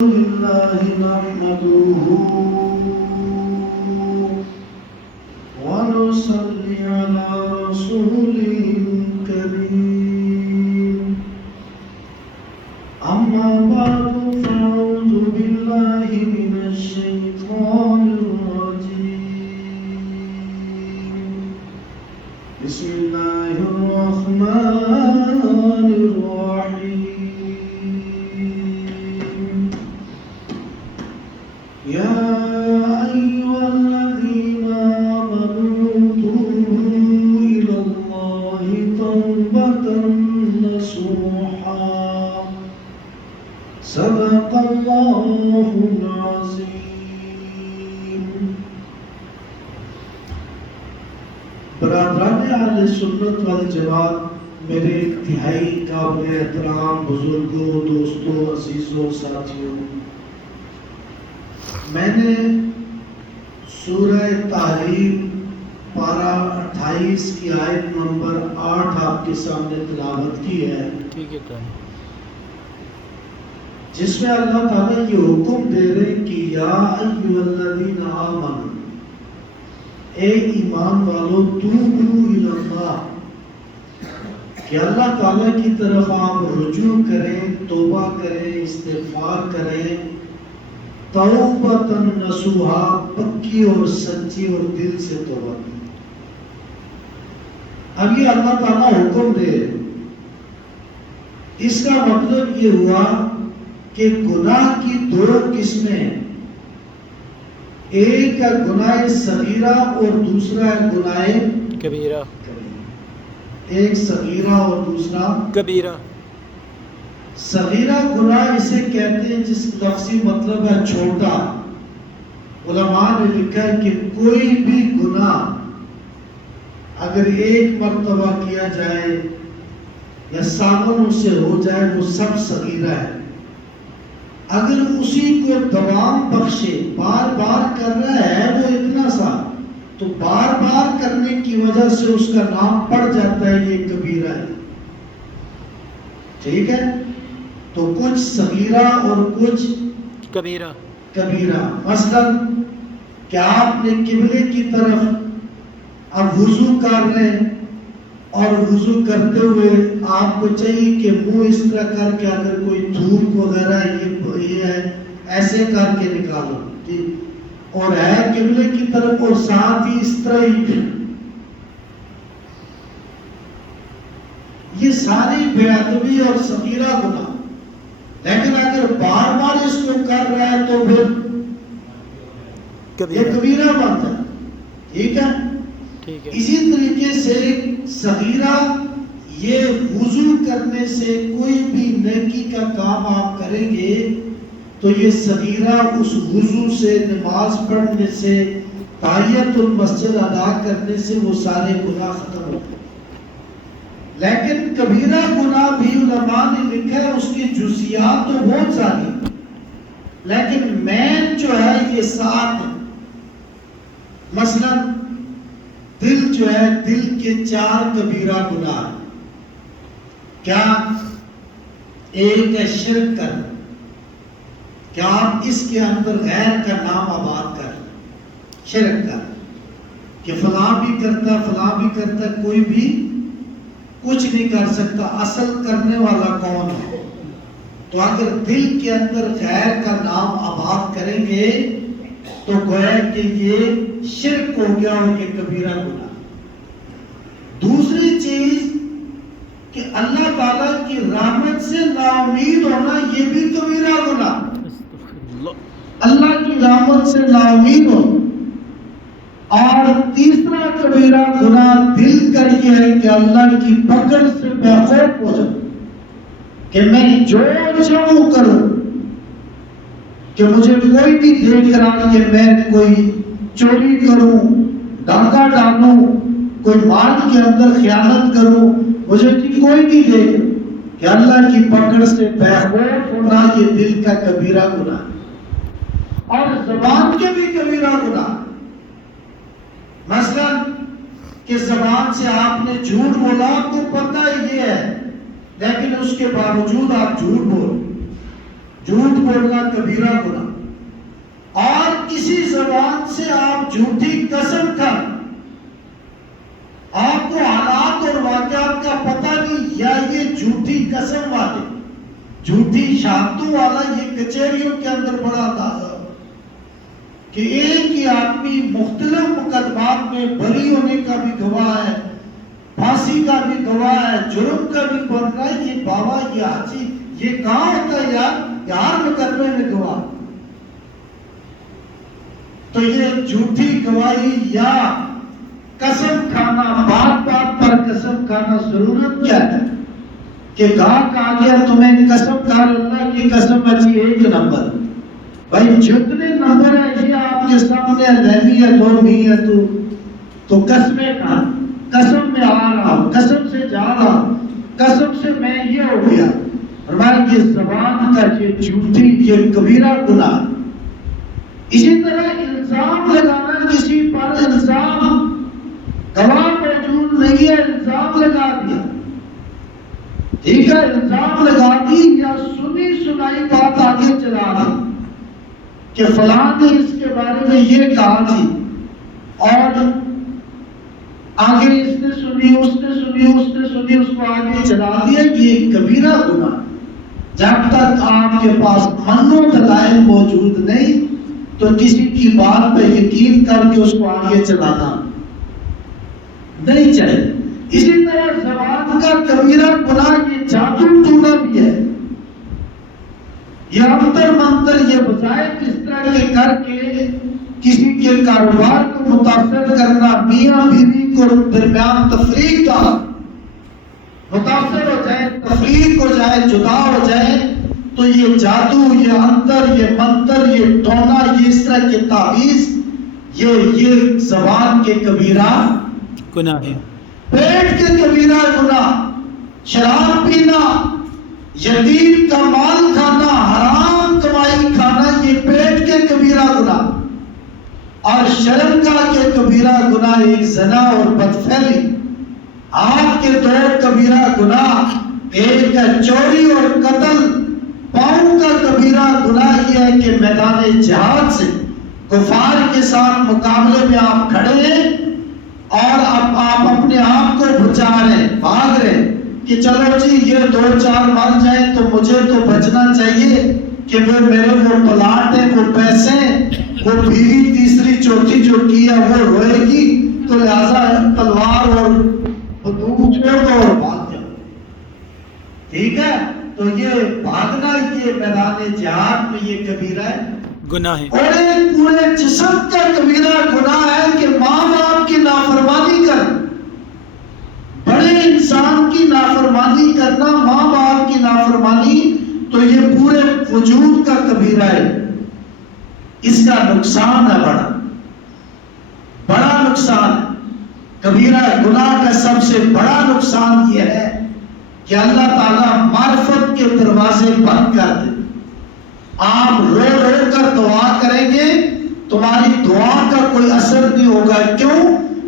لله نحمده ونصلي على رسوله الكريم أما بعد فأعوذ بالله من الشيطان الرجيم بسم الله الرحمن الرحيم يا أيها الذين آمنوا توبوا إلى الله توبة نصوحا صدق الله العظيم. برادران اہل سنت والجماعت، میرے انتہائی قابل احترام بزرگوں، دوستوں، عزیزوں، ساتھیوں، میں نے سورہ تحریم پارہ 28 کی آیت نمبر 8 آپ کے سامنے تلاوت کی ہے، جس میں اللہ تعالیٰ یہ حکم دے رہے کہ یا ایھا الذین آمنوا، اے ایمان والو، توبوا الی اللہ، کہ اللہ تعالیٰ کی طرف آپ رجوع کریں، توبہ کریں، استغفار کریں، توبۃ نصوحا، پکی اور سچی اور دل سے توبہ کی۔ اب یہ اللہ تعالیٰ حکم دے، اس کا مطلب یہ ہوا کہ گناہ کی دو قسمیں، ایک ہے گناہ صغیرہ اور دوسرا ہے گناہ کبیرہ۔ ایک صغیرہ اور دوسرا کبیرہ۔ صغیرہ گناہ اسے کہتے ہیں جس لفظی مطلب ہے چھوٹا۔ علماء نے لکھا ہے کہ کوئی بھی گناہ اگر ایک مرتبہ کیا جائے یا سالوں سے ہو جائے وہ سب صغیرہ ہے۔ اگر اسی کو دوام بخشے، بار بار کر رہا ہے وہ اتنا سا، تو بار بار کرنے کی وجہ سے اس کا نام پڑ جاتا ہے یہ کبیرہ ہے۔ ٹھیک ہے؟ تو کچھ صغیرہ اور کچھ کبیرہ۔ مثلا کہ آپ نے قبلے کی طرف اب وضو کر رہے ہیں، اور وضو کرتے ہوئے آپ کو چاہیے کہ منہ اس طرح کر کے اگر کوئی دھوپ وغیرہ یہ ہے ایسے کر کے نکالو، اور ہے قبلے کی طرف، اور ساتھ ہی اس طرح ہی، یہ ساری بے ادبی اور صغیرہ گناہ۔ لیکن اگر بار بار اس کو کر رہا ہے تو پھر یہ کبیرہ بنتا ہے۔ ٹھیک ہے؟ اسی طریقے سے صغیرہ، یہ وضو کرنے سے کوئی بھی نیکی کا کام آپ کریں گے تو یہ صغیرہ اس وضو سے، نماز پڑھنے سے، تحیۃ المسجد ادا کرنے سے وہ سارے گناہ ختم ہو گئے۔ لیکن کبیرہ گناہ بھی علماء نے لکھا ہے اس کی جزیات تو بہت ساری، لیکن مین جو ہے یہ 7 ہے۔ مثلا دل جو ہے، دل کے 4 کبیرہ گناہ۔ کیا؟ ایک ہے شرک کرنا، کہ آپ اس کے اندر غیر کا نام آباد کر، شرک کر، کہ فلاں بھی کرتا، فلاں بھی کرتا، کوئی بھی کچھ نہیں کر سکتا، اصل کرنے والا کون ہے؟ تو اگر دل کے اندر غیر کا نام آباد کریں گے تو گویا کہ یہ شرک ہو گیا اور یہ کبیرہ گناہ۔ دوسری چیز کہ اللہ تعالیٰ کی رحمت سے ناامید ہونا، یہ بھی کبیرہ گناہ۔ اللہ کی رحمت سے ناامید ہو۔ اور تیسرا کبیرہ گناہ دل کا یہ ہے کہ اللہ کی پکڑ سے بے خوف ہو جاؤں، کہ میں جو چاہوں کروں، کہ مجھے کوئی بھی دیکھ رہا کہ میں کوئی چوری کروں، ڈاکہ ڈالوں، کوئی مال کے اندر خیانت کروں، مجھے کوئی بھی دیکھ، کہ اللہ کی پکڑ سے بے خوف ہونا یہ دل کا کبیرہ گناہ۔ اور زبان کے بھی کبیرہ گناہ، مثلا کہ زبان سے آپ نے جھوٹ بولا، آپ کو پتہ یہ ہے لیکن اس کے باوجود آپ جھوٹ بول، جھوٹ بولنا کبیرہ گناہ، اور کسی زبان سے آپ جھوٹی قسم کھائیں، آپ کو حالات اور واقعات کا پتہ نہیں، یا یہ جھوٹی قسم والے، جھوٹی شہادتوں والا، یہ کچہریوں کے اندر بڑا اندازہ کہ ایک ہی آدمی مختلف مقدمات میں بری ہونے کا بھی گواہ ہے، پھانسی کا بھی گواہ ہے، جرم کا بھی بن رہا ہے۔ یہ بابا، یہ حاجی، یہ کہاں ہوتا ہے یار مقدمے میں گواہ؟ تو یہ جھوٹی گواہی یا قسم کھانا، بات بات پر قسم کھانا، ضرورت کیا ہے کہ گاہک آ گیا تمہیں قسم کھا، اللہ کی قسم اچھی ایک نمبر، بھائی جتنے نمبر ہے یہ آپ کے سامنے رہنی ہے، دو نہیں ہے تو قسمیں کھا، قسم میں آ رہا ہوں، قسم سے جا رہا ہوں، قسم سے میں یہ ہو گیا۔ فرمایا یہ زبان کا یہ جھوٹی، یہ کبیرہ گناہ۔ اسی طرح الزام لگانا کسی پر، الزام گواہ موجود نہیں ہے، الزام لگا دیا، ٹھیک ہے، الزام لگا دی، یا سنی سنائی بات آگے چلا دی کہ فلاں نے اس کے بارے میں یہ کہا تھی، اور آگے اس نے سنی، اس نے سنی، اس نے سنی، اس کو آگے چلا دیا۔ یہ کبیرہ گناہ۔ جب تک آپ کے پاس من و دلائل موجود نہیں تو کسی کی بات پہ یقین کر کے اس کو آگے چلانا نہیں چاہیے۔ اسی طرح زبان کا کبیرہ گناہ یہ جادو ٹونا بھی ہے، یہ انتر منتر، یہ وظائف اس طرح کے کر کے کسی کے کاروبار کو متاثر کرنا، میاں بیوی کو درمیان تفریق کا متاثر ہو جائے، تفریق ہو جائے، جدا ہو جائے، تو یہ جادو، یہ انتر، یہ منتر، یہ ٹونا، یہ اس طرح کے تعویذ، یہ زبان کے کبیرہ گناہ ہے۔ پیٹ کے کبیرہ گناہ، شراب پینا، یتیم کا مال کھانا، حرام کمائی کھانا، یہ پیٹ کے کبیرہ گناہ۔ اور شرمگاہ کے کبیرہ گناہ ایک زنا اور بدفعلی۔ آپ کے دو کبیرہ گناہ، ایک ہے چوری اور قتل۔ پاؤں کا کبیرہ گناہ یہ ہے کہ میدان جہاد سے کفار کے ساتھ مقابلے میں آپ کھڑے ہیں اور اب آپ اپنے آپ کو بچا رہے، بھاگ رہے کہ چلو جی یہ دو چار مر جائیں تو مجھے تو بچنا چاہیے کہ وہ میرے وہ پلاٹ ہیں، وہ پیسے، وہ بیوی تیسری چوتھی جو کی ہے وہ روئے گی، تو لہذا تلوار اور بندوق چھوڑ دو اور بھاگ جاؤ، ٹھیک ہے؟ تو یہ بھاگنا، یہ میدان جہاد میں یہ کبیرہ ہے، گناہ ہے۔ اور ایک پورے جسم کا کبیرہ گناہ ہے کہ ماں باپ کی نافرمانی کر، بڑے انسان کی نافرمانی کرنا، ماں باپ کی نافرمانی، تو یہ پورے وجود کا کبیرہ ہے۔ اس کا نقصان ہے بڑا نقصان ہے۔ کبیرہ گناہ کا سب سے بڑا نقصان یہ ہے کہ اللہ تعالیٰ معرفت کے دروازے بند کر دے۔ آپ رو رو کر دعا کریں گے، تمہاری دعا کا کوئی اثر نہیں ہوگا۔ کیوں؟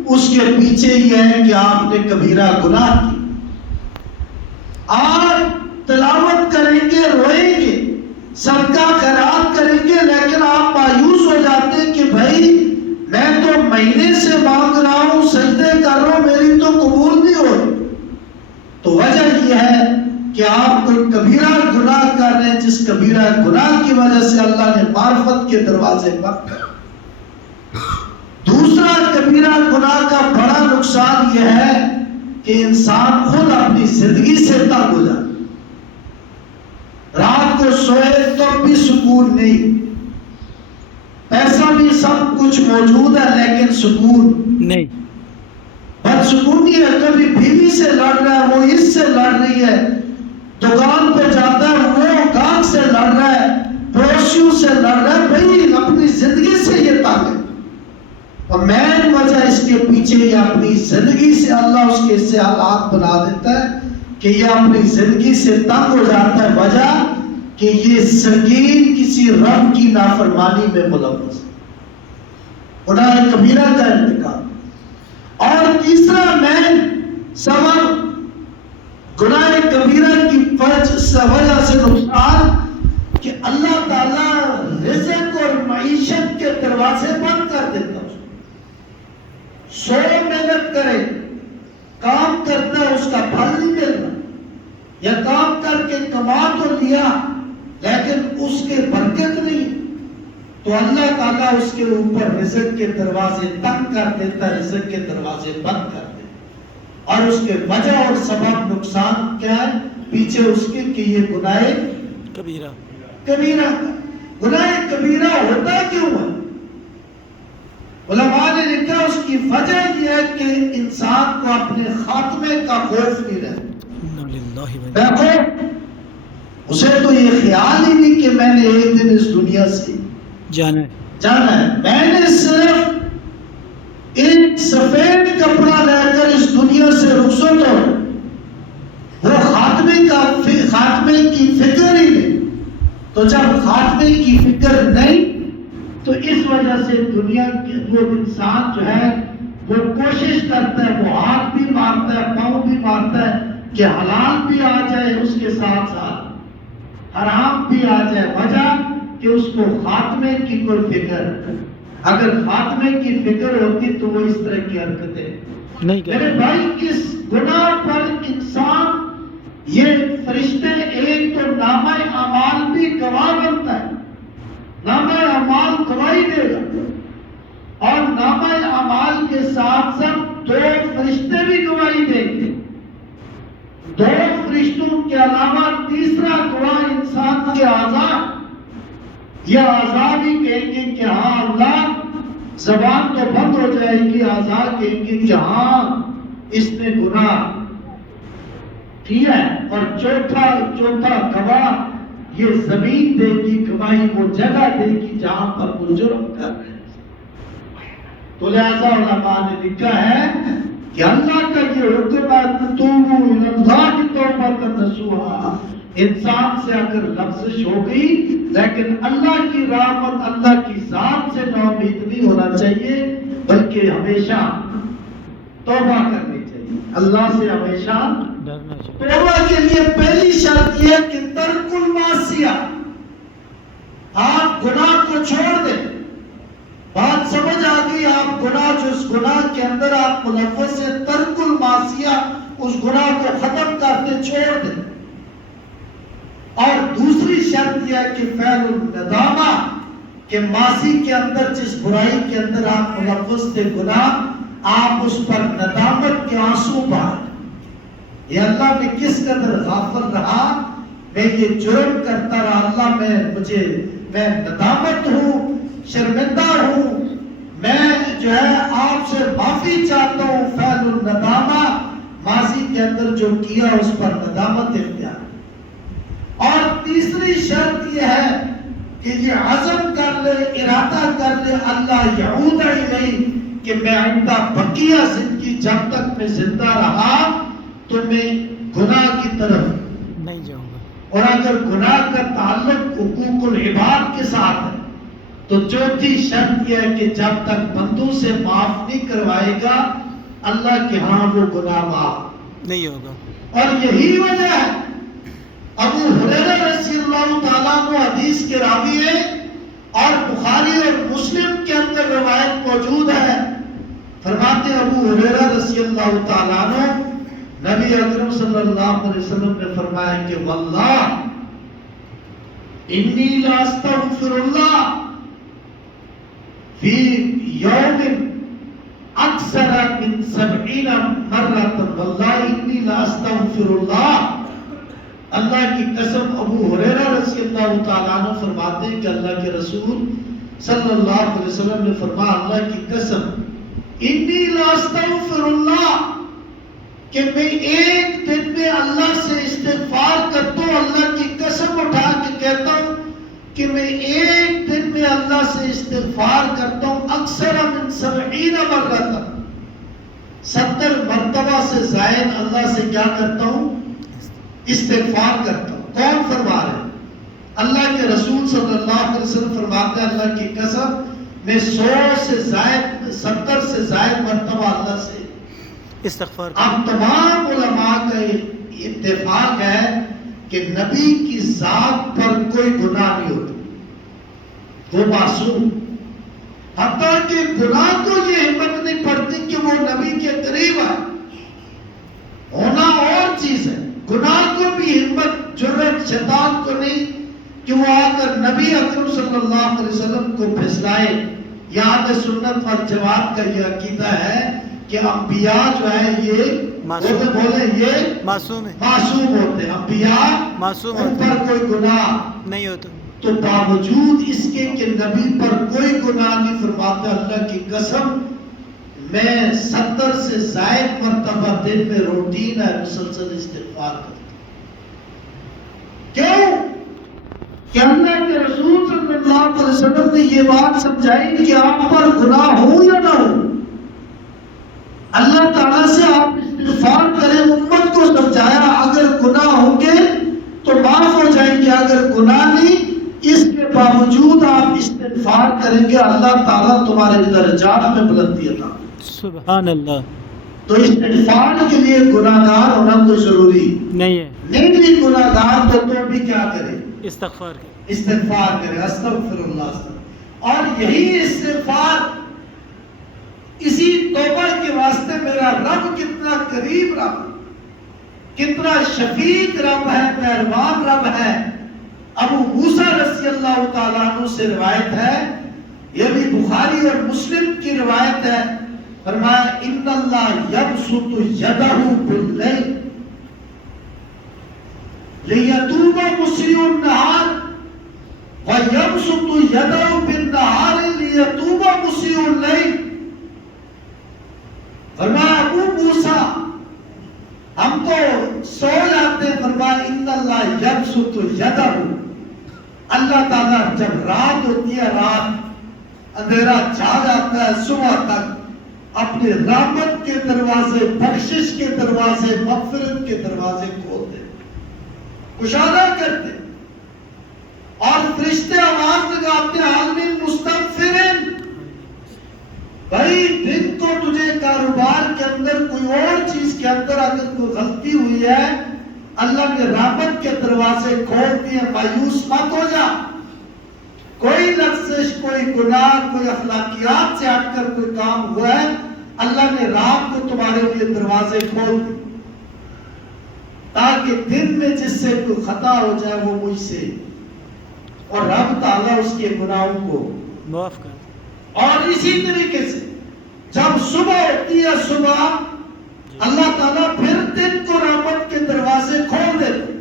اس کے پیچھے یہ ہے کہ آپ نے کبیرہ گناہ کی۔ آپ تلاوت کریں گے، روئیں گے، صدقہ خیرات کریں گے، لیکن آپ مایوس ہو جاتے ہیں کہ بھائی میں تو مہینے سے مانگ رہا ہوں، سجدے کر رہا ہوں، میری تو قبول نہیں ہو رہی۔ تو وجہ یہ ہے کہ آپ کوئی کبیرہ گناہ کر رہے ہیں، جس کبیرہ گناہ کی وجہ سے اللہ نے معرفت کے دروازے بند کر۔ دوسرا کبیرہ گناہ کا بڑا نقصان یہ ہے کہ انسان خود اپنی زندگی سے تنگ ہو جاتا، رات کو سوئے تو بھی سکون نہیں، پیسہ بھی سب کچھ موجود ہے لیکن سکون نہیں، بدسکونی ہے۔ کبھی بیوی سے لڑ رہا ہے، وہ اس سے لڑ رہی ہے، دکان پہ جاتا ہے وہ گاہک سے لڑ رہا ہے، پڑوسیوں سے لڑ رہا ہے، بھائی اپنی زندگی سے یہ تنگ ہے۔ اور مین وجہ اس کے پیچھے یہ اپنی زندگی سے اللہ اس کے سے حالات بنا دیتا ہے کہ یہ اپنی زندگی سے تنگ ہو جاتا ہے، وجہ کہ یہ سنگین کسی رب کی نافرمانی میں ملوث، گناہ کبیرہ کا ارتکاب۔ اور تیسرا مین سبب گناہ کبیرہ کی وجہ سے نقصان کہ اللہ تعالیٰ رزق اور معیشت کے دروازے بند کر دیتا ہے. سو محنت کرے، کام کرتا ہے، اس کا پھل نہیں ملنا، یا کام کر کے کما تو لیا لیکن اس کے برکت نہیں، تو اللہ تعالیٰ اس کے اوپر رزق کے دروازے تنگ کر دیتا ہے، رزق کے دروازے بند کر دیتا ہے. اور اس کے وجہ اور سبب نقصان کیا ہے پیچھے اس کے کہ یہ گناہ کبیرہ کبیرہ. گناہ کبیرہ ہوتا کیوں ہے؟ علماء نے لکھا اس کی وجہ یہ ہے کہ انسان کو اپنے خاتمے کا خوف نہیں رہتا. دیکھو اسے تو یہ خیال ہی نہیں کہ میں نے ایک دن اس دنیا سے جانا ہے. میں نے صرف ایک سفید کپڑا لے کر اس دنیا سے رخصت ہو، وہ خاتمے کی فکر ہی نہیں. تو جب خاتمے کی فکر نہیں تو اس وجہ سے دنیا کے وہ انسان جو ہے وہ کوشش کرتا ہے، وہ ہاتھ بھی مارتا ہے، پاؤں بھی مارتا ہے کہ حلال بھی آ جائے، اس کے ساتھ ساتھ حرام بھی آ جائے. وجہ کہ اس کو خاتمے کی کوئی فکر. اگر خاتمے کی فکر ہوتی تو وہ اس طرح کی حرکتیں نہیں کرتے. میرے بھائی کس گناہ پر انسان یہ فرشتے ایک تو نامہ اعمال بھی گواہ بنتا ہے، نامہ اعمال گواہی دے گا، اور نامہ اعمال کے ساتھ ساتھ دو فرشتے بھی گواہی دیں گے. دو فرشتوں کے علاوہ تیسرا گواہ انسان کے اعضاء، یہ اعضاء بھی کہیں گے کہ ہاں اللہ، زبان تو بند ہو جائے گی، اعضاء کہیں گے کہ ہاں اس نے گناہ کیا ہے. اور چوتھا گواہ یہ زمین دے گی گواہی، وہ جگہ دے گی جہاں پر وہ جرم کر رہے ہیں. تو لہذا علماء نے لکھا ہے کہ اللہ کا یہ حکم ہے توبوا الی اللہ توبۃ نصوحا. انسان سے اگر لفزش ہو گئی لیکن اللہ کی رحمت، اللہ کی ذات سے نا امید نہیں ہونا چاہیے، بلکہ ہمیشہ توبہ کرنی چاہیے، اللہ سے ہمیشہ ڈرنا چاہیے. توبہ کے لیے پہلی شرط یہ ہے کہ ترک المعصیہ، آپ گناہ کو چھوڑ دیں. بات سمجھ آ گئی؟ آپ گناہ، جو اس گناہ کے اندر آپ ملوث ہیں، ترک المعصیہ، اس گناہ کو ختم کرتے چھوڑ دیں. اور دوسری شرط یہ ہے کہ فعل الندامہ، کہ ماضی کے اندر جس برائی کے اندر آپ ملوث تھے گناہ، آپ اس پر ندامت کے آنسو بہائیں. یہ اللہ میں کس قدر غافل رہا، میں یہ جرم کرتا رہا، اللہ میں ندامت ہوں، شرمندہ ہوں، میں جو ہے آپ سے معافی چاہتا ہوں. فعل الندامہ، ماضی کے اندر جو کیا اس پر ندامت اختیار. اور تیسری شرط یہ ہے کہ یہ عزم کر لے، ارادہ کر لے، اللہ یعود الیہ، کہ میں آئندہ بقیہ زندگی جب تک میں زندہ رہا تو میں گناہ کی طرف نہیں جاؤں گا. اور اگر گناہ کا تعلق حقوق العباد کے ساتھ ہے تو چوتھی شرط یہ ہے کہ جب تک بندوں سے معاف نہیں کروائے گا اللہ کے ہاں وہ گناہ معاف نہیں ہوگا. اور یہی وجہ ہے ابو ہریرہ رضی اللہ تعالیٰ عنہ حدیث کے راوی ہے، اور بخاری اور مسلم کے اندر روایت موجود ہے. فرماتے ابو ہریرہ رضی اللہ تعالیٰ عنہ، نبی اکرم صلی اللہ علیہ وسلم نے فرمایا کہ واللہ انی لا استغفر اللہ فی یوم اکثر من 70 مرۃ، واللہ انی لا استغفر اللہ. اللہ کی قسم، ابو ہریرہ رضی اللہ تعالیٰ عنہ فرماتے ہیں کہ اللہ کے رسول صلی اللہ علیہ وسلم نے فرمایا اللہ کی قسم، انی لا استغفر اللہ، کہ میں ایک دن میں اللہ سے استغفار کرتا ہوں، اللہ کی قسم اٹھا کے کہتا ہوں کہ میں ایک دن میں اللہ سے استغفار کرتا ہوں اکثر من 70 مرۃ، 70 مرتبہ سے زائد اللہ سے کیا کرتا ہوں؟ استغفار کرتا ہوں. کون فرما رہے ہیں؟ اللہ کے رسول صلی اللہ علیہ وسلم فرماتے ہیں اللہ کی قسم میں 100 سے زائد 70 سے زائد مرتبہ اللہ سے استغفار. اب تمام علماء کا اتفاق ہے کہ نبی کی ذات پر کوئی گناہ نہیں ہوتا، وہ معصوم، حتیٰ کہ گناہ کو یہ ہمت نہیں پڑتی کہ وہ نبی کے قریب ہے، ہونا اور چیز ہے، گناہ کو بھی ہمت جرأت شیطان کو نہیں کہ وہ آ کر نبی اکرم صلی اللہ علیہ وسلم کو پھسلائے۔ یہاں سنت والجماعت کا یہ عقیدہ ہے کہ انبیاء جو ہے یہ بولے یہ معصوم ہے، معصوم ہوتے ہیں، انبیاء معصوم ان ہوتے پر کوئی گناہ نہیں ہوتا۔ تو باوجود اس کے کہ نبی پر کوئی گناہ نہیں، فرماتے اللہ کی قسم میں 70 سے زائد مرتبہ دن میں روٹین ہے مسلسل استغفار کرتا۔ کیوں؟ کہ اللہ کے رسول صلی اللہ علیہ وسلم نے یہ بات سمجھائی کہ آپ پر گناہ ہو یا نہ ہو، اللہ تعالیٰ سے آپ استغفار کریں، امت کو سمجھایا اگر گناہ ہوں گے تو معاف ہو جائیں گے، اگر گناہ نہیں اس کے باوجود آپ استغفار کریں گے اللہ تعالیٰ تمہارے درجات میں بلندی عطا۔ سبحان اللہ۔ تو استغفار کے لیے گناہ گار ہونا کوئی ضروری نہیں ہے، نہیں بھی گناہ گار تو بھی کیا کرے؟ استغفار کے استغفار کرے، استغفر اللہ استغفر۔ اور یہی استغفار، اسی توبہ کے واسطے میرا رب کتنا قریب رب، کتنا شفیق رب ہے، مہربان رب ہے۔ ابو موسیٰ رضی اللہ تعالیٰ عنہ سے روایت ہے، یہ بھی بخاری اور مسلم کی روایت ہے، فرمایا ان اللہ یبسط یدہ باللیل لیتوب مسیء النہار وَيَبْسُطُ يَدَهُ بِالنَّهَارِ لِيَتُوبَ مُسِيءُ اللَّيْلِ۔ فرمایا ابو موسیٰ ہم تو سو جاتے ہیں، فرمایا ان اللہ یبسط یدہ، اللہ تعالیٰ جب رات ہوتی ہے، رات اندھیرا چھا جاتا ہے، صبح تک اپنے رحمت کے دروازے، بخشش کے دروازے، مغفرت کے دروازے کھولتے، کشادہ کرتے، اور فرشتے آواز لگاتے عالمین مستغفرین، بھائی دن کو تجھے کاروبار کے اندر کوئی اور چیز کے اندر اگر کوئی غلطی ہوئی ہے، اللہ نے رحمت کے دروازے کھول دیے، مایوس مت ہو جا، کوئی لغزش، کوئی گناہ، کوئی اخلاقیات سے ہٹ کر کوئی کام ہوا ہے، اللہ نے رات کو تمہارے لیے دروازے کھول دیے تاکہ دن میں جس سے کوئی خطا ہو جائے وہ مجھ سے، اور رب تعالیٰ اس کے گناہوں کو معاف کر۔ اور اسی طریقے سے جب صبح ہوتی ہے، صبح اللہ تعالیٰ پھر دن کو رحمت کے دروازے کھول دیتے،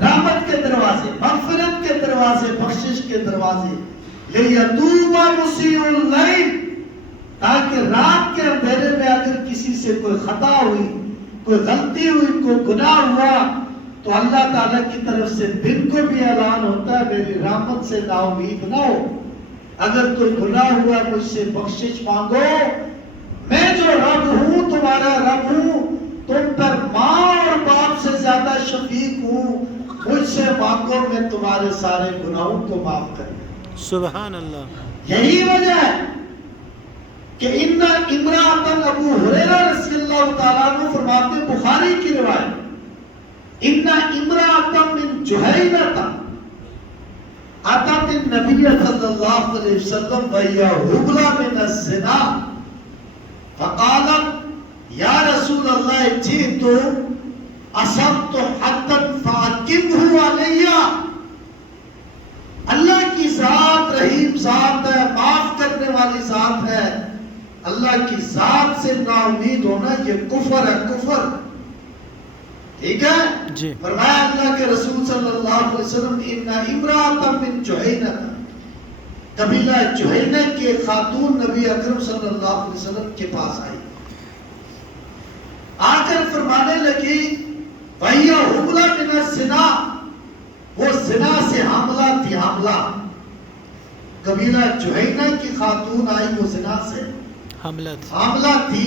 رحمت کے دروازے، مغفرت کے دروازے، بخشش کے دروازے، لیتوب مسیء اللیل، تاکہ رات کے اندھیرے میں اگر کسی سے کوئی خطا ہوئی، کوئی غلطی ہوئی، کوئی گناہ ہوا، تو اللہ تعالیٰ کی طرف سے دن کو بھی اعلان ہوتا ہے میری رحمت سے نا امید نہ ہو، اگر کوئی گناہ ہوا مجھ سے بخشش مانگو، میں جو رب ہوں تمہارا رب ہوں، تم پر ماں اور باپ سے زیادہ شفیق ہوں، مجھ سے مانگو میں تمہارے سارے گناہوں کو معاف کر دوں۔ سبحان اللہ۔ یہی وجہ ہے کہ ان امراۃ، ابو ہریرہ رضی اللہ تعالیٰ عنہ فرماتے ہیں، بخاری کی روایت، ان امراۃ من جہینہ اتت النبی صلی اللہ علیہ وسلم وہی حبلى من الزنا فقالت یا رسول اللہ جئت اصبت حدا فاقمہ علی، اللہ کی ذات رحیم ذات ہے، معاف کرنے والی ذات ہے، اللہ کی ذات سے نا امید ہونا یہ کفر ہے، کفر، ٹھیک ہے جی۔ فرمایا اللہ کے رسول صلی اللہ علیہ وسلم ان امراۃ من جہینہ، قبیلہ جہینہ کی خاتون نبی اکرم صلی اللہ علیہ وسلم کے پاس آئی، آ کر فرمانے لگی وہی حبلى من الزنا، وہ زنا سے حاملہ تھی، حاملہ، قبیلہ جہینہ کی خاتون آئی، وہ زنا سے حاملہ تھی،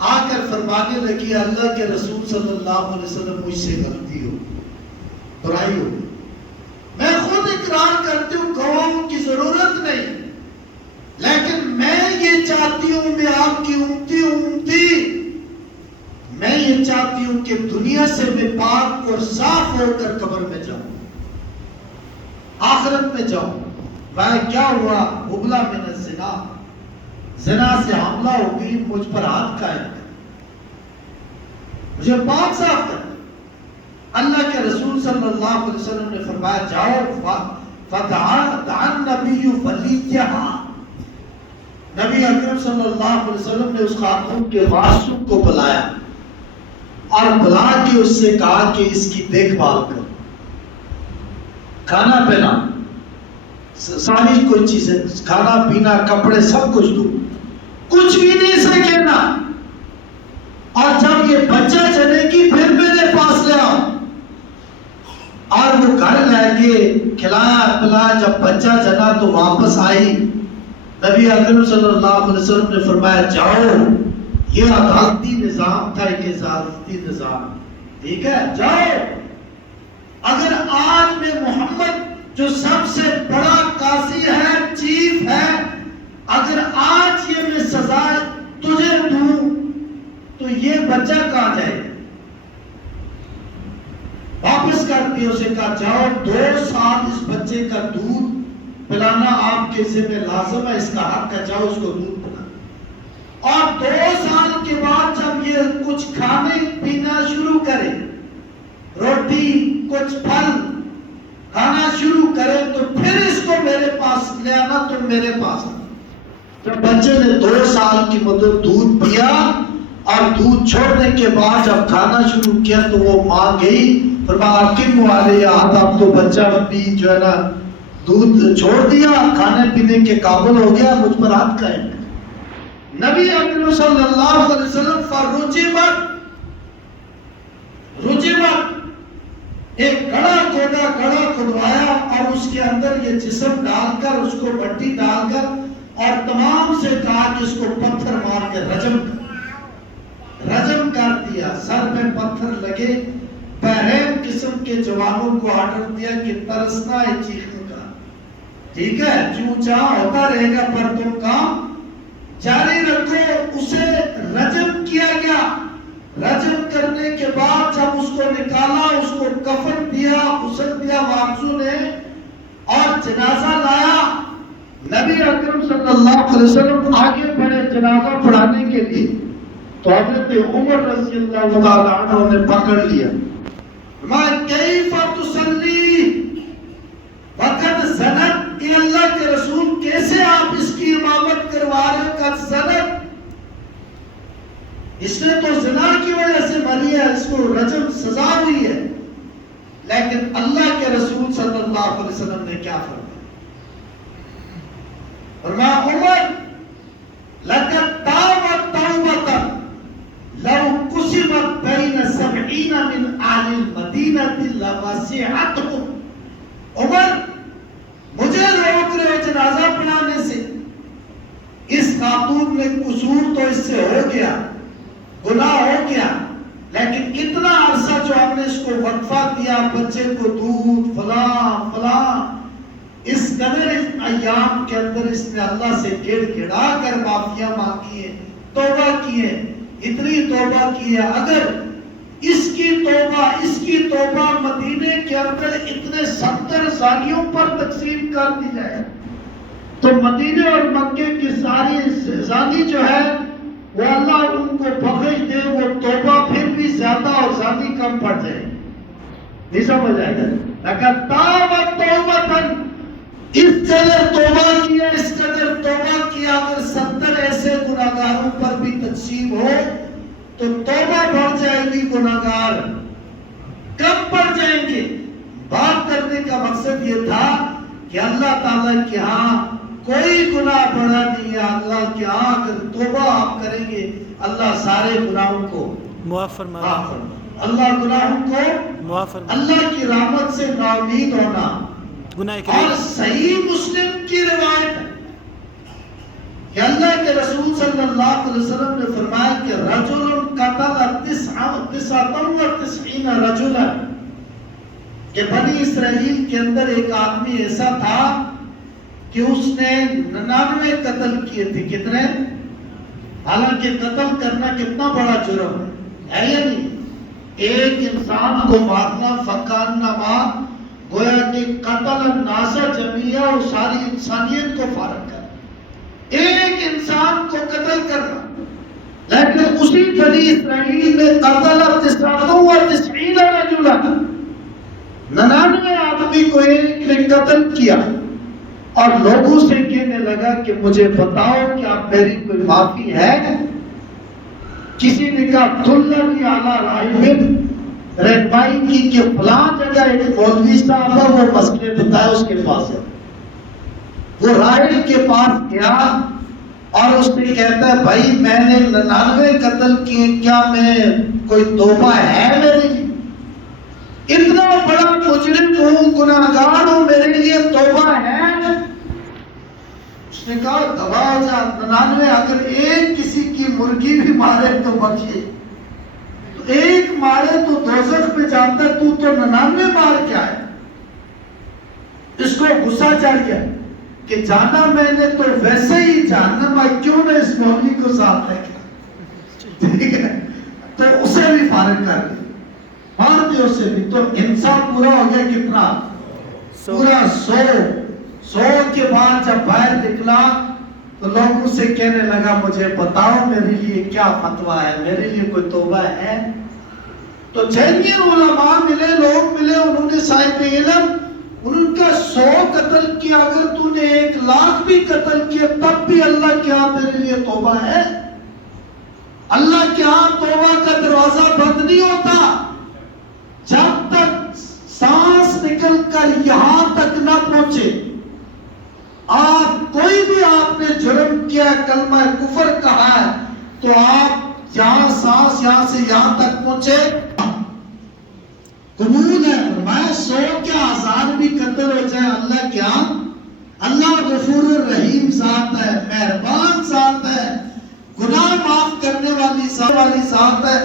آ کر فرمانے لگی اللہ کے رسول صلی اللہ علیہ وسلم مجھ سے غلطی ہو، برائی ہو، میں خود اقرار کرتی ہوں، گواہوں کی ضرورت نہیں، لیکن میں یہ چاہتی ہوں، میں آپ کی امتی، میں یہ چاہتی ہوں کہ دنیا سے میں پاک اور صاف ہو کر قبر میں جاؤں، آخرت میں جاؤں. میں کیا ہوا؟ ابلا من الزنا، زنا سے حملہ ہو گئی، مجھ پر ہاتھ قائم کر، مجھے پاک صاف کر. اللہ کے رسول صلی اللہ علیہ وسلم نے فرمایا جاؤ فدعا النبی فلیتہا. نبی اکرم صلی اللہ علیہ وسلم نے اس خاتون کے معصوم کو بلایا اور بلا کے اس سے کہا کہ اس کی دیکھ بھال کرو، کھانا پینا ساری کوئی چیزیں، کھانا پینا کپڑے سب کچھ دو، کچھ بھی نہیں سے کہنا. اور جب یہ بچہ جنے کی پھر میرے پاس لے آؤ. اور وہ گھر لے کے کھلایا پلایا. جب بچہ جنا تو واپس آئی. نبی اکرم صلی اللہ علیہ وسلم نے فرمایا جاؤ، یہ عدالتی نظام تھا، ایک عدالتی نظام، ٹھیک ہے، جاؤ. اگر آج میں محمد جو سب سے بڑا قاضی ہے، چیف ہے، اگر آج یہ میں سزا تجھے دوں تو یہ بچہ کہاں جائے؟ واپس کر دیا. اسے کہا جاؤ 2 سال اس بچے کا دودھ پلانا آپ کے ذمہ لازم ہے، اس کا حق ہے، جاؤ اس کو دودھ پلانا. اور 2 سال کے بعد جب یہ کچھ کھانے پینا شروع کرے، روٹی کچھ پھل کھانا شروع کرے، تو پھر اس کو میرے پاس لے آنا، تم میرے پاس. جب بچے نے 2 سال کی مدت دودھ پیا اور دودھ چھوڑنے کے بعد جب کھانا شروع کیا تو وہ ماں گئی، فرمایا کم والے یاد، اب تو بچہ بھی جو ہے نا دودھ چھوڑ دیا، کھانے پینے کے قابل ہو گیا، مجھ پر ہاتھ قائم ہے. نبی اکرم صلی اللہ علیہ وسلم فرجمت ایک گڑھا کھدوایا اور اس کے اندر یہ جسم ڈال کر، اس کو مٹی ڈال کر، اور تمام سے کہا کہ اس کو پتھر مار کے رجم کر دیا. سر میں پتھر لگے. بہرحیم قسم کے جوانوں کو آرڈر دیا کہ ترسنا ہے چیخنے کا، ٹھیک ہے، چوں چاں ہوتا رہے گا پر تم کام جاری رکھو. اسے رجم کیا گیا. رجم کرنے کے بعد جب اس کو نکالا، اس کو کفن دیا، غسل دیا واقعوں نے، اور جنازہ لایا. نبی اکرم صلی اللہ علیہ وسلم آگے بڑھے جنازہ پڑھانے کے لیے، تو حضرت عمر رضی اللہ تعالیٰ عنہ نے پکڑ لیا. میں کیف تصلی وقت زنت، اے اللہ کے رسول کیسے آپ اس کی امامت کروا رہے ہو؟ قد زنت، اس نے تو زنا کی وجہ سے مری ہے، اس کو رجم سزا ہوئی ہے. لیکن اللہ کے رسول صلی اللہ علیہ وسلم نے کیا فرمایا؟ فرمایا عمر لقد تابت توبۃ لو قسمت بین 70 من اہل المدینہ لوسعتهم. عمر مجھے روک رہے ہو جنازہ پڑھانے سے، اس خاتون میں قصور تو اس سے ہو گیا، گناہ ہو گیا، لیکن اتنا عرصہ جو ہم نے اس کو وقفہ دیا، بچے کو دودھ فلاں اس قدر ایام کے اندر اس نے اللہ سے گڑ گڑا کر معافیاں مانگی ہیں، توبہ کی ہے، اتنی توبہ کی ہے. اگر اس کی توبہ مدینے کے اندر اتنے 70 زانیوں پر تقسیم کر دی جائے تو مدینے اور مکے کی ساری زانی جو ہے وہ اللہ ان کو بخش دے، وہ توبہ پھر بھی زیادہ اور زانی کم پڑ جائے. نہیں سمجھ آئے گا؟ لیکن تابت توبتن، اس قدر توبہ کیا اگر 70 ایسے گناہگاروں پر بھی تقسیم ہو تو توبہ بڑھ جائے گی، گناہگار کم پڑ جائیں گے. بات کرنے کا مقصد یہ تھا کہ اللہ تعالیٰ کے ہاں کوئی گناہ بڑا نہیں ہے. اللہ کے ہاں اگر توبہ آپ کریں گے اللہ سارے گناہوں کو معاف فرمائے. اللہ گناہوں کو معاف فرمائے. اللہ کی رحمت سے نا امید ہونا. اور صحیح مسلم کی روایت ہے کہ اللہ کے رسول صلی اللہ علیہ وسلم نے فرمایا کہ رجل قتل 99 رجلا، کہ بنی اسرائیل کے اندر ایک آدمی ایسا تھا کہ اس نے 99 قتل کیے تھے. کتنے؟ حالانکہ قتل کرنا کتنا بڑا جرم ہے یا نہیں؟ ایک انسان کو مارنا فکانما گویا کہ قتل الناس جمیعا، اور ساری انسانیت کو فارغ کرنا، ایک انسان کو قتل کرنا۔ لیکن اسی بنی اسرائیل میں قتل 99 رجلا، 99 آدمی کو ایک نے قتل کیا، اور لوگوں سے کہنے لگا کہ مجھے بتاؤ کیا میری کوئی معافی ہے؟ کسی نے کہا دلنی اعلیٰ راہب، رہنمائی کی کہ فلاں جگہ ایک مولوی صاحب ہے، وہ مسئلے بتائے، اس کے پاس ہے۔ وہ راہب کے پاس گیا اور اس نے کہتا ہے بھائی میں نے 99 قتل کیے، کیا میں کوئی توبہ ہے میرے لیے؟ اتنا بڑا مجرم ہوں، گناہگار ہوں، میرے لیے توبہ ہے؟ اس نے کہا گواہ ہو جا، 99 اگر ایک کسی کی مرغی بھی مارے تو بچے، تو ایک مارے تو دوزخ میں جاتا، تو 99 مار کیا ہے؟ اس کو غصہ چڑھ گیا کہ جانا میں نے تو ویسے ہی جاننا، میں کیوں نہ اس مولوی کو ساتھ لے گیا، ٹھیک ہے؟ تو اسے بھی فارغ کر دیا، مار دیا اسے بھی۔ تو انصاف پورا ہو گیا کتنا؟ پورا 100 کے بعد جب باہر نکلا تو لوگوں سے کہنے لگا مجھے بتاؤ میرے لیے کیا فتویٰ ہے، میرے لیے کوئی توبہ ہے؟ تو جینین علماء ملے، لوگ ملے، انہوں نے صاحب علم، انہوں کا 100 قتل کیا، اگر تو نے 1,00,000 بھی قتل کیا تب بھی اللہ کے ہاں تیرے لیے توبہ ہے؟ اللہ کے ہاں توبہ کا دروازہ بند نہیں ہوتا جب تک سانس نکل کر یہاں تک نہ پہنچے۔ آپ کوئی بھی آپ نے جرم کیا، کلمہ کفر کہا ہے، تو آپ یہاں سانس یہاں سے یہاں تک پہنچے قبول ہے۔ فرمایا 100 کیا 1000 بھی قتل ہو جائے اللہ کیا، اللہ غفور الرحیم ذات ہے، مہربان ذات ہے، گناہ معاف کرنے والی ذات ہے،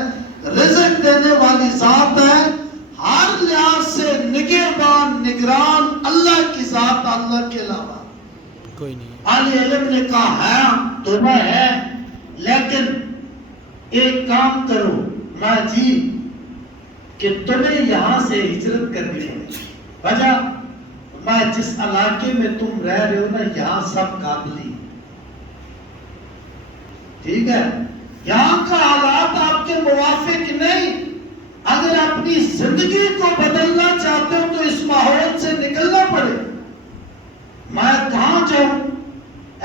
رزق دینے والی ذات ہے، ہر لحاظ سے نگہبان نگران اللہ کی ذات، اللہ کے علاوہ کوئی نہیں۔ اہل علم نے کہا ہے توبہ ہے، لیکن ایک کام کرو نا جی کہ تمہیں یہاں سے ہجرت کرنی پڑے۔ وجہ میں جس علاقے میں تم رہ رہے ہو نا، یہاں سب قابلی، ٹھیک ہے؟ یہاں کا حالات آپ کے موافق نہیں۔ اگر اپنی زندگی کو بدلنا چاہتے ہو تو اس ماحول سے نکلنا پڑے۔ میں کہاں جاؤں؟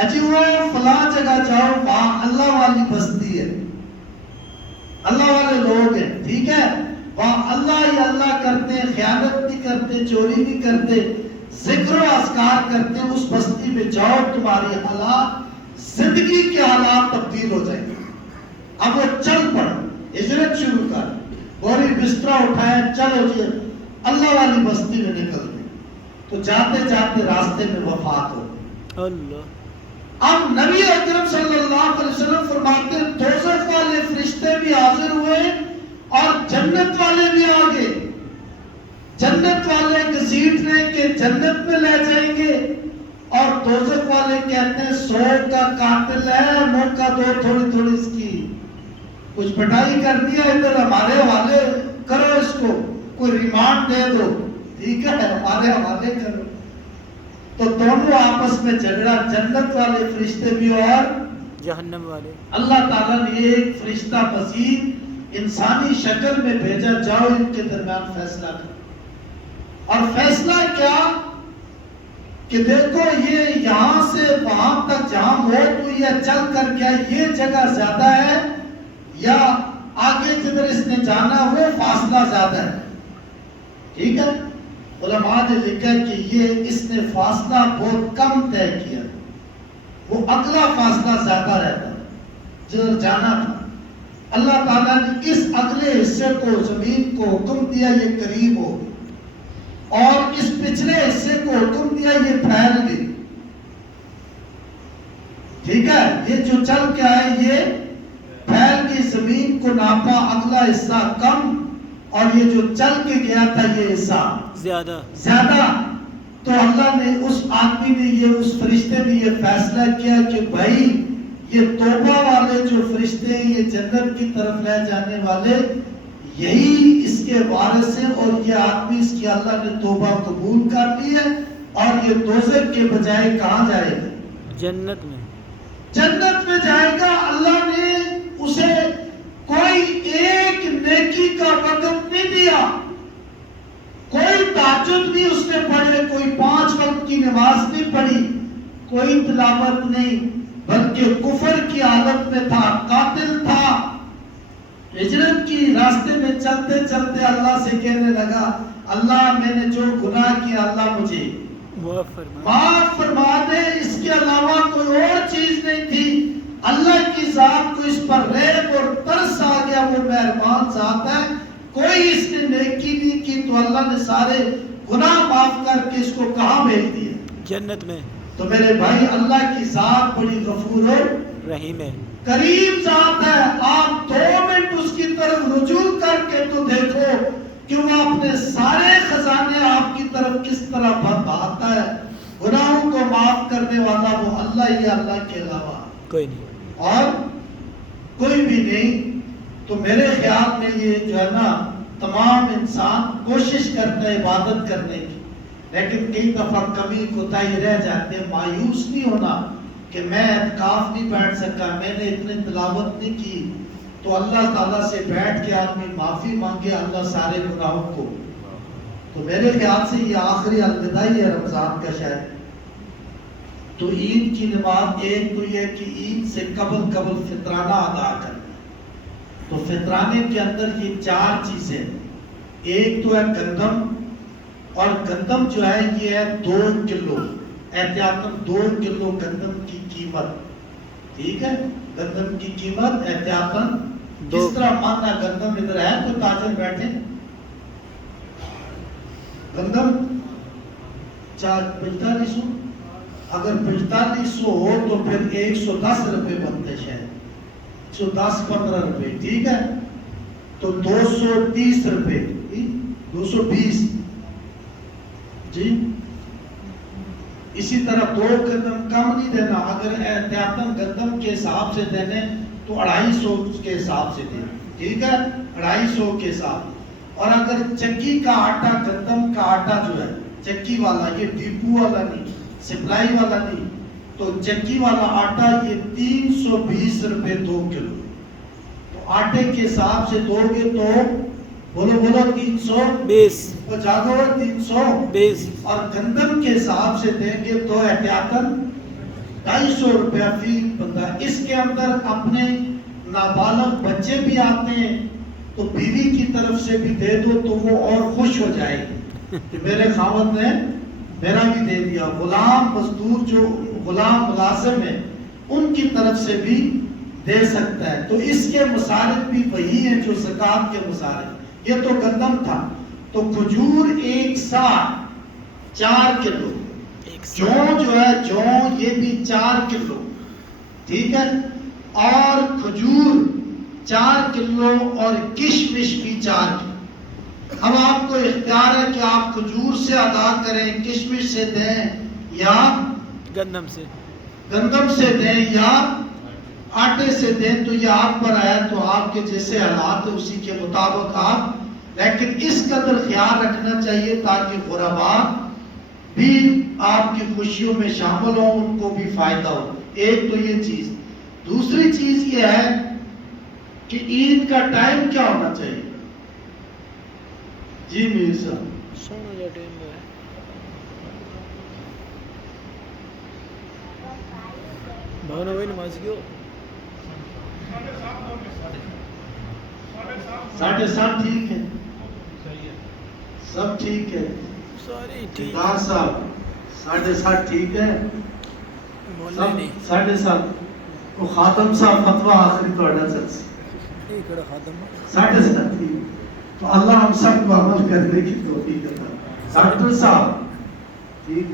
اجی وہ فلاں جگہ جاؤ، وہاں اللہ والی بستی ہے، اللہ والے لوگ ہیں، ٹھیک ہے؟ وہاں اللہ ہی اللہ کرتے ہیں، خیانت نہیں کرتے، چوری نہیں کرتے، ذکر و اذکار کرتے ہیں۔ اس بستی میں جاؤ، تمہاری حالات، زندگی کے حالات تبدیل ہو جائیں گے۔ اب وہ چل پڑ، ہجرت شروع کر، بوری بسترا اٹھایا، چلو جی اللہ والی بستی میں نکل گئے۔ تو جاتے جاتے راستے میں وفات ہو۔ اللہ، اب نبی اکرم صلی اللہ علیہ وسلم فرماتے ہیں دوزخ والے فرشتے بھی حاضر ہوئے اور جنت والے بھی آگے۔ جنت والے گھسیٹ رہے کہ جنت میں لے جائیں گے، اور دوزخ والے کہتے ہیں 100 کا قاتل ہے، موقع دو تھوڑی تھوڑی اس کی، کچھ پٹائی کر دیا، ادھر ہمارے حوالے کرو، اس کو کوئی ریمانڈ دے دو، ٹھیک ہے، ہمارے حوالے کرو۔ تو دونوں آپس میں جھگڑا، جنت والے فرشتے بھی اور جہنم والے۔ اللہ تعالیٰ نے ایک فرشتہ پسند انسانی شکل میں بھیجا، جاؤ ان کے درمیان فیصلہ کرو۔ اور فیصلہ کیا کہ دیکھو یہ یہاں سے وہاں تک جہاں موت ہوئی ہے چل کر کیا یہ جگہ زیادہ ہے، یا آگے جدھر اس نے جانا وہ فاصلہ زیادہ ہے، ٹھیک ہے؟ علماء نے لکھا کہ یہ اس نے فاصلہ بہت کم طے کیا، وہ اگلا فاصلہ زیادہ رہتا جدھر جانا تھا۔ اللہ تعالیٰ نے اس اگلے حصے کو، زمین کو حکم دیا یہ قریب ہو، اور اس پچھلے حصے کو حکم دیا یہ پھیل گئی، ٹھیک ہے؟ یہ جو چل کے آئے یہ پھیل گئی، زمین کو ناپا، اگلا حصہ کم، اور یہ جو چل کے گیا تھا یہ حصہ زیادہ۔ تو اللہ نے اس آدمی نے یہ، اس فرشتے نے یہ فیصلہ کیا کہ بھائی یہ توبہ والے جو فرشتے ہیں، یہ جنت کی طرف لے جانے والے، یہی اس کے وارث ہیں، اور یہ آدمی اس کی اللہ نے توبہ قبول کر لی ہے، اور یہ دوزخ کے بجائے کہاں جائے گا؟ جنت میں. جنت میں جائے گا. اللہ نے اسے کوئی ایک نیکی کا وقت نہیں دیا، کوئی تہجد نہیں اس نے پڑھے، کوئی 5 وقت کی نماز نہیں پڑھی، کوئی تلاوت نہیں، بلکہ کفر کی حالت میں تھا، قاتل تھا. ہجرت کی راستے میں چلتے چلتے اللہ سے کہنے لگا اللہ میں نے جو گناہ کیا اللہ مجھے معاف فرما دے، اس کے علاوہ کوئی اور چیز نہیں تھی. اللہ کی ذات کو اس پر ریب اور ترس آ گیا، وہ مہربان ذات ہے، کوئی اس نے نیکی نہیں کی تو اللہ نے سارے گناہ معاف کر کے اس کو کہاں بھیج دیا؟ جنت میں. تو میرے بھائی اللہ کی ذات بڑی غفور اور رحیم ہے، کریم ذات ہے. آپ 2 منٹ اس کی طرف رجوع کر کے تو دیکھو کہ وہ اپنے سارے خزانے آپ کی طرف کس طرح بڑھاتا ہے. گناہوں کو معاف کرنے والا وہ اللہ ہی، اللہ کے علاوہ کوئی نہیں اور کوئی بھی نہیں. تو میرے خیال میں یہ جو ہے نا تمام انسان کوشش کرتا ہے عبادت کرنے کی، لیکن کئی دفعہ کمی کوتاہی رہ جاتے ہیں. مایوس نہیں ہونا کہ میں اعتکاف نہیں بیٹھ سکا، میں نے اتنی تلاوت نہیں کی، تو اللہ تعالیٰ سے بیٹھ کے آدمی معافی مانگے اللہ سارے گناہوں کو. تو میرے خیال سے یہ آخری الوداعی ہے رمضان کا شاید. تو عید کی نماز ایک تو یہ کہ عید سے قبل فطرانہ ادا کرنا. تو فطرانے کے اندر یہ 4 چیزیں، ایک تو ہے گندم، اور گندم جو ہے یہ ہے 2 کلو، احتیاطاً 2 کلو گندم کی قیمت. ٹھیک ہے، گندم کی قیمت احتیاطاً کس طرح ماننا. گندم ادھر ہے تو تاجر بیٹھے، گندم 4500، اگر 4500 ہو تو پھر 110 روپے بنتے شاید، 110-15 روپے. ٹھیک ہے، تو 230 روپے، 220 جی. اسی طرح 2 گندم کم نہیں دینا، اگر احتیاطاً گندم کے حساب سے دینے تو 250 کے حساب سے دینا. ٹھیک ہے، 250 کے حساب. اور اگر چکی کا آٹا، گندم کا آٹا جو ہے چکی والا، یہ ڈپو والا نہیں، سپلائی والا نہیں، تو چکی والا آٹا یہ 320 روپے 2 کلو. تو آٹے کے حساب سے دو گے تو بولو 320، جاگو 320، اور گندم کے حساب سے دیں گے تو احتیاطاً 250 روپیہ فی بندہ. اس کے اندر اپنے نابالغ بچے بھی آتے ہیں تو بیوی کی طرف سے بھی دے دو تو وہ اور خوش ہو جائے گی کہ میرے خاوند نے میرا بھی دے دیا. غلام مزدور جو غلام ملازم ہیں ان کی طرف سے بھی دے سکتا ہے. تو اس کے مصارف بھی وہی ہیں جو زکوٰۃ کے مصارف. یہ تو گندم تھا. تو کھجور 1 سا 4 کلو، جو ہے جو یہ بھی 4 کلو. ٹھیک ہے، اور کھجور 4 کلو اور کشمش بھی 4 کلو. اب آپ کو اختیار ہے کہ آپ کھجور سے ادا کریں، کشمش سے دیں، یا گندم سے دیں، یا آٹے سے دیں. تو یہ آپ پر آیا، تو آپ کے جیسے حالات ہیں اسی کے مطابق آپ، لیکن اس قدر خیال رکھنا چاہیے تاکہ غرباء بھی آپ کی خوشیوں میں شامل ہوں، ان کو بھی فائدہ ہو. ایک تو یہ چیز. دوسری چیز یہ ہے کہ عید کا ٹائم کیا ہونا چاہیے؟ جی میر صاحب، نماز کیوں 7:30 ٹھیک ہے، سب ٹھیک ہے. سردار صاحب 7:30 ٹھیک ہے، 7:30. تو خاتم صاحب فتویٰ آخری توڑا سر 7:30 ٹھیک. تو اللہ ہم سب کو عمل کرنے کی توفیق عطا. ڈاکٹر صاحب ٹھیک.